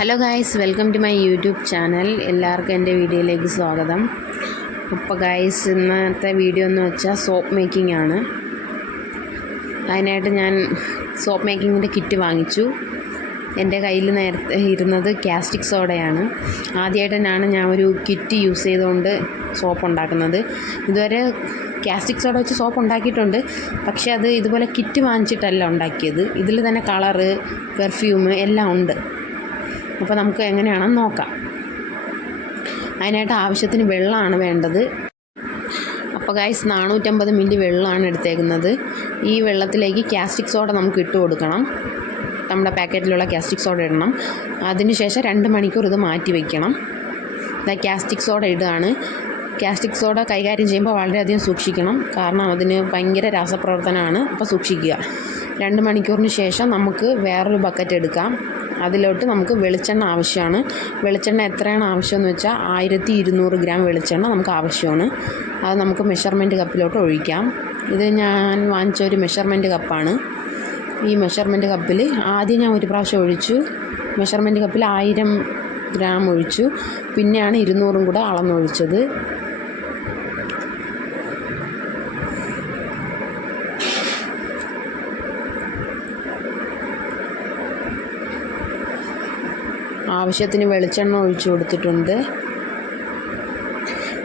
Hello guys, welcome to my YouTube channel. എല്ലാവർക്കും എൻ്റെ വീഡിയോയിലേക്ക് സ്വാഗതം. അപ്പോൾ ഗായ്സ്, ഇന്നത്തെ വീഡിയോ എന്ന് വെച്ചാൽ സോപ്പ് മേക്കിംഗ് ആണ്. അതിനായിട്ട് ഞാൻ സോപ്പ് മേക്കിങ്ങിൻ്റെ കിറ്റ് വാങ്ങിച്ചു. എൻ്റെ കയ്യിൽ നേരത്തെ ഇരുന്നത് കാസ്റ്റിക് സോഡയാണ്. ആദ്യമായിട്ടാണ് ഞാൻ ഒരു കിറ്റ് യൂസ് ചെയ്തുകൊണ്ട് സോപ്പ് ഉണ്ടാക്കുന്നത്. ഇതുവരെ കാസ്റ്റിക് സോഡ വെച്ച് സോപ്പ് ഉണ്ടാക്കിയിട്ടുണ്ട്, പക്ഷേ അത് ഇതുപോലെ കിറ്റ് വാങ്ങിച്ചിട്ടല്ല ഉണ്ടാക്കിയത്. ഇതിൽ തന്നെ കളറ്, പെർഫ്യൂം എല്ലാം ഉണ്ട്. അപ്പോൾ നമുക്ക് എങ്ങനെയാണെന്ന് നോക്കാം. അതിനായിട്ട് ആവശ്യത്തിന് വെള്ളമാണ് വേണ്ടത്. അപ്പോൾ ഗൈസ്, 450 മില്ലി വെള്ളമാണ് എടുത്തേക്കുന്നത്. ഈ വെള്ളത്തിലേക്ക് കാസ്റ്റിക് സോഡ നമുക്ക് ഇട്ട് കൊടുക്കണം. നമ്മുടെ പാക്കറ്റിലുള്ള കാസ്റ്റിക് സോഡ ഇടണം. അതിനുശേഷം 2 മണിക്കൂർ ഇത് മാറ്റി വയ്ക്കണം. കാസ്റ്റിക് സോഡ ഇടുകയാണ്. കാസ്റ്റിക് സോഡ കൈകാര്യം ചെയ്യുമ്പോൾ വളരെയധികം സൂക്ഷിക്കണം, കാരണം അതിന് ഭയങ്കര രാസപ്രവർത്തനമാണ്. അപ്പോൾ സൂക്ഷിക്കുക. 2 മണിക്കൂറിന് ശേഷം നമുക്ക് വേറൊരു ബക്കറ്റ് എടുക്കാം. അതിലോട്ട് നമുക്ക് വെളിച്ചെണ്ണ ആവശ്യമാണ്. വെളിച്ചെണ്ണ എത്രയാണ് ആവശ്യമെന്ന് വെച്ചാൽ 1200 ഗ്രാം വെളിച്ചെണ്ണ നമുക്ക് ആവശ്യമാണ്. അത് നമുക്ക് മെഷർമെൻറ്റ് കപ്പിലോട്ട് ഒഴിക്കാം. ഇത് ഞാൻ വാങ്ങിച്ച ഒരു മെഷർമെൻറ്റ് കപ്പാണ്. ഈ മെഷർമെൻറ്റ് കപ്പിൽ ആദ്യം ഞാൻ ഒരു പ്രാവശ്യം ഒഴിച്ചു. മെഷർമെൻറ്റ് കപ്പിൽ 1000 ഗ്രാം ഒഴിച്ചു. പിന്നെയാണ് 200 കൂടെ അളന്നൊഴിച്ചത്. ആവശ്യത്തിന് വെളിച്ചെണ്ണ ഒഴിച്ചു കൊടുത്തിട്ടുണ്ട്.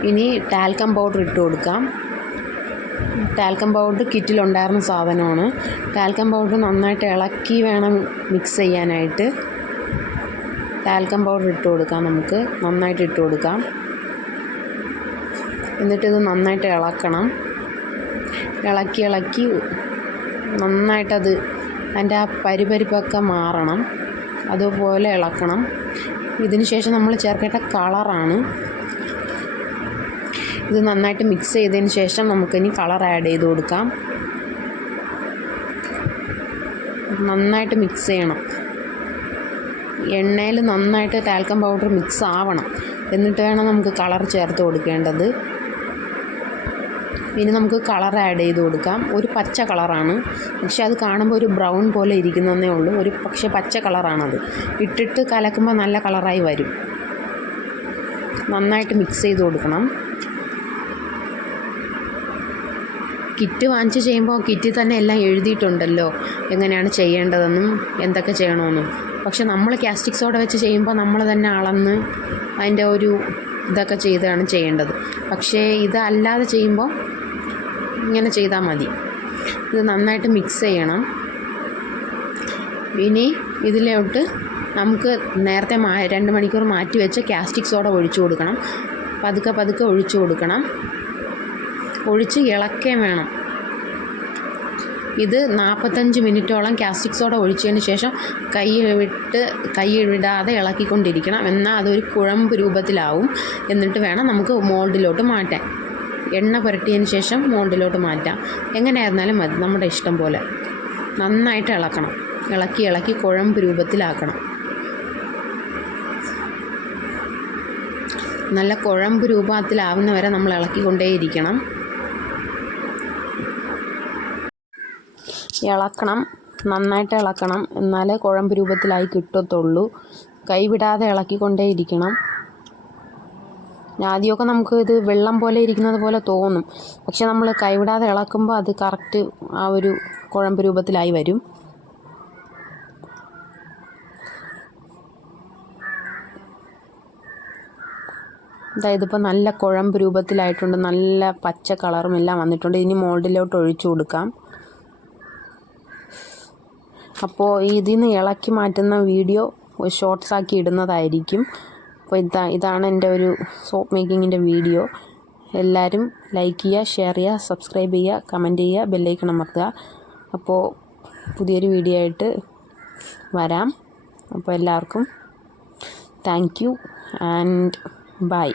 ഇനി ടാൽക്കം പൗഡർ ഇട്ട് കൊടുക്കാം. ടാൽക്കം പൗഡർ കിറ്റിലുണ്ടായിരുന്ന സാധനമാണ്. ടാൽക്കം പൗഡർ നന്നായിട്ട് ഇളക്കി വേണം മിക്സ് ചെയ്യാനായിട്ട്. ടാൽക്കം പൗഡർ ഇട്ട് കൊടുക്കാം. നമുക്ക് നന്നായിട്ട് ഇട്ട് കൊടുക്കാം. എന്നിട്ടിത് നന്നായിട്ട് ഇളക്കണം. ഇളക്കി നന്നായിട്ടത് അതിൻ്റെ ആ പരിപ്പൊക്കെ മാറണം. അതുപോലെ ഇളക്കണം. ഇതിന് ശേഷം നമ്മൾ ചേർക്കേണ്ട കളറാണ്. ഇത് നന്നായിട്ട് മിക്സ് ചെയ്തതിന് ശേഷം നമുക്കിനി കളർ ആഡ് ചെയ്ത് കൊടുക്കാം. നന്നായിട്ട് മിക്സ് ചെയ്യണം. എണ്ണയിൽ നന്നായിട്ട് ടാൽക്കം പൗഡർ മിക്സ് ആവണം. എന്നിട്ട് വേണം നമുക്ക് കളർ ചേർത്ത് കൊടുക്കേണ്ടത്. ഇനി നമുക്ക് കളർ ആഡ് ചെയ്ത് കൊടുക്കാം. ഒരു പച്ച കളറാണ്, പക്ഷെ അത് കാണുമ്പോൾ ഒരു ബ്രൗൺ പോലെ ഇരിക്കുന്നതേ ഉള്ളൂ. പക്ഷേ പച്ച കളറാണത്. ഇട്ടിട്ട് കലക്കുമ്പോൾ നല്ല കളറായി വരും. നന്നായിട്ട് മിക്സ് ചെയ്ത് കൊടുക്കണം. കിറ്റ് വാങ്ങിച്ച് ചെയ്യുമ്പോൾ കിറ്റിൽ തന്നെ എല്ലാം എഴുതിയിട്ടുണ്ടല്ലോ, എങ്ങനെയാണ് ചെയ്യേണ്ടതെന്നും എന്തൊക്കെ ചെയ്യണമെന്നും. പക്ഷെ നമ്മൾ കാസ്റ്റിക് സോഡ വെച്ച് ചെയ്യുമ്പോൾ നമ്മൾ തന്നെ അളന്ന് അതിൻ്റെ ഒരു ഇതൊക്കെ ചെയ്താണ് ചെയ്യേണ്ടത്. പക്ഷേ ഇതല്ലാതെ ചെയ്യുമ്പോൾ ഇങ്ങനെ ചെയ്താൽ മതി. ഇത് നന്നായിട്ട് മിക്സ് ചെയ്യണം. ഇനി ഇതിലോട്ട് നമുക്ക് നേരത്തെ 2 മണിക്കൂർ മാറ്റി വെച്ച് കാസ്റ്റിക് സോഡ ഒഴിച്ചു കൊടുക്കണം. പതുക്കെ ഒഴിച്ചു കൊടുക്കണം. ഒഴിച്ച് ഇളക്കുകയും വേണം. ഇത് 45 മിനിറ്റോളം കാസ്റ്റിക് സോഡ ഒഴിച്ചതിന് ശേഷം കൈ വിടാതെ ഇളക്കിക്കൊണ്ടിരിക്കണം. എന്നാൽ അതൊരു കുഴമ്പ് രൂപത്തിലാവും. എന്നിട്ട് വേണം നമുക്ക് മോൾഡിലോട്ട് മാറ്റാൻ. എണ്ണ പുരട്ടിയതിന് ശേഷം മോൾഡിലോട്ട് മാറ്റാം. എങ്ങനെയായിരുന്നാലും മതി, നമ്മുടെ ഇഷ്ടം പോലെ. നന്നായിട്ട് ഇളക്കണം. ഇളക്കി കുഴമ്പ് രൂപത്തിലാക്കണം. നല്ല കുഴമ്പ് രൂപത്തിലാവുന്ന വരെ നമ്മൾ ഇളക്കിക്കൊണ്ടേയിരിക്കണം. നന്നായിട്ട് ഇളക്കണം. എന്നാലേ കുഴമ്പ് രൂപത്തിലായി കിട്ടത്തുള്ളൂ. കൈവിടാതെ ഇളക്കിക്കൊണ്ടേയിരിക്കണം. ആദ്യമൊക്കെ നമുക്ക് ഇത് വെള്ളം പോലെ ഇരിക്കുന്നത് പോലെ തോന്നും, പക്ഷെ നമ്മൾ കൈവിടാതെ ഇളക്കുമ്പോൾ അത് കറക്റ്റ് ആ ഒരു കുഴമ്പ് രൂപത്തിലായി വരും. ഇതിപ്പോൾ നല്ല കുഴമ്പ് രൂപത്തിലായിട്ടുണ്ട്. നല്ല പച്ച കളറും എല്ലാം വന്നിട്ടുണ്ട്. ഇനി മോൾഡിലോട്ട് ഒഴിച്ചു കൊടുക്കാം. അപ്പോൾ ഇതിൽ നിന്ന് ഇളക്കി മാറ്റുന്ന വീഡിയോ ഷോർട്സ് ആക്കി ഇടുന്നതായിരിക്കും. അപ്പോൾ ഇതാണ് എൻ്റെ ഒരു സോപ്പ് മേക്കിങ്ങിൻ്റെ വീഡിയോ. എല്ലാവരും ലൈക്ക് ചെയ്യുക, ഷെയർ ചെയ്യുക, സബ്സ്ക്രൈബ് ചെയ്യുക, കമൻറ്റ് ചെയ്യുക, ബെല്ലൈക്കൺ അമർത്തുക. അപ്പോൾ പുതിയൊരു വീഡിയോ ആയിട്ട് വരാം. അപ്പോൾ എല്ലാവർക്കും താങ്ക് യു ആൻഡ് ബൈ.